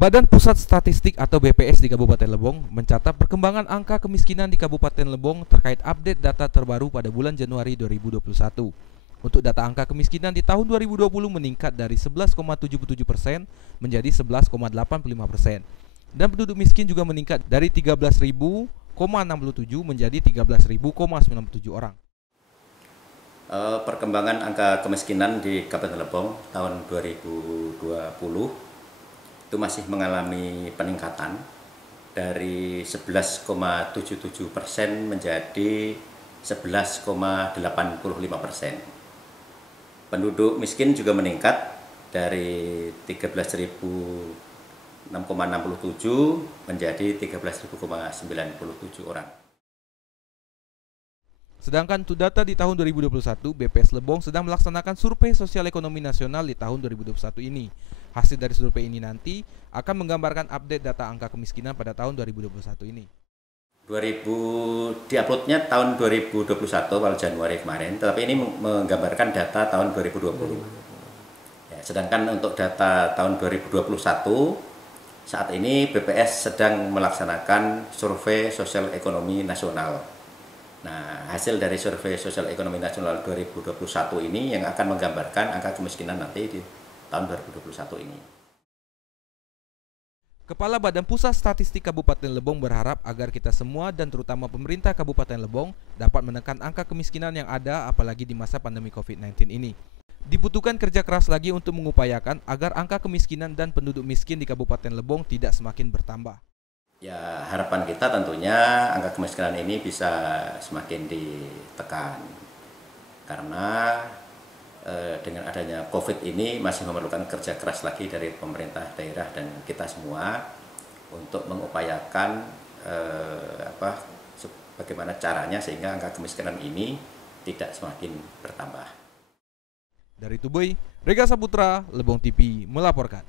Badan Pusat Statistik atau BPS di Kabupaten Lebong mencatat perkembangan angka kemiskinan di Kabupaten Lebong terkait update data terbaru pada bulan Januari 2021. Untuk data angka kemiskinan di tahun 2020 meningkat dari 11,77% menjadi 11,85%. Dan penduduk miskin juga meningkat dari 13.000,67 menjadi 13.000,97 orang. Perkembangan angka kemiskinan di Kabupaten Lebong tahun 2020 itu masih mengalami peningkatan dari 11,77% menjadi 11,85%. Penduduk miskin juga meningkat dari 13.006,67 menjadi 13.097 orang. Sedangkan untuk data di tahun 2021, BPS Lebong sedang melaksanakan survei sosial ekonomi nasional di tahun 2021 ini. Hasil dari survei ini nanti akan menggambarkan update data angka kemiskinan pada tahun 2021 ini. Diuploadnya tahun 2021 awal Januari kemarin, tetapi ini menggambarkan data tahun 2020. Ya, sedangkan untuk data tahun 2021, saat ini BPS sedang melaksanakan survei sosial ekonomi nasional. Nah, hasil dari survei sosial ekonomi nasional 2021 ini yang akan menggambarkan angka kemiskinan nanti di tahun 2021 ini. Kepala Badan Pusat Statistik Kabupaten Lebong berharap agar kita semua dan terutama pemerintah Kabupaten Lebong dapat menekan angka kemiskinan yang ada apalagi di masa pandemi COVID-19 ini. Dibutuhkan kerja keras lagi untuk mengupayakan agar angka kemiskinan dan penduduk miskin di Kabupaten Lebong tidak semakin bertambah. Ya, harapan kita tentunya angka kemiskinan ini bisa semakin ditekan. Karena dengan adanya COVID ini masih memerlukan kerja keras lagi dari pemerintah daerah dan kita semua untuk mengupayakan bagaimana caranya sehingga angka kemiskinan ini tidak semakin bertambah. Dari Tubui, Rega Saputra, Lebong TV melaporkan.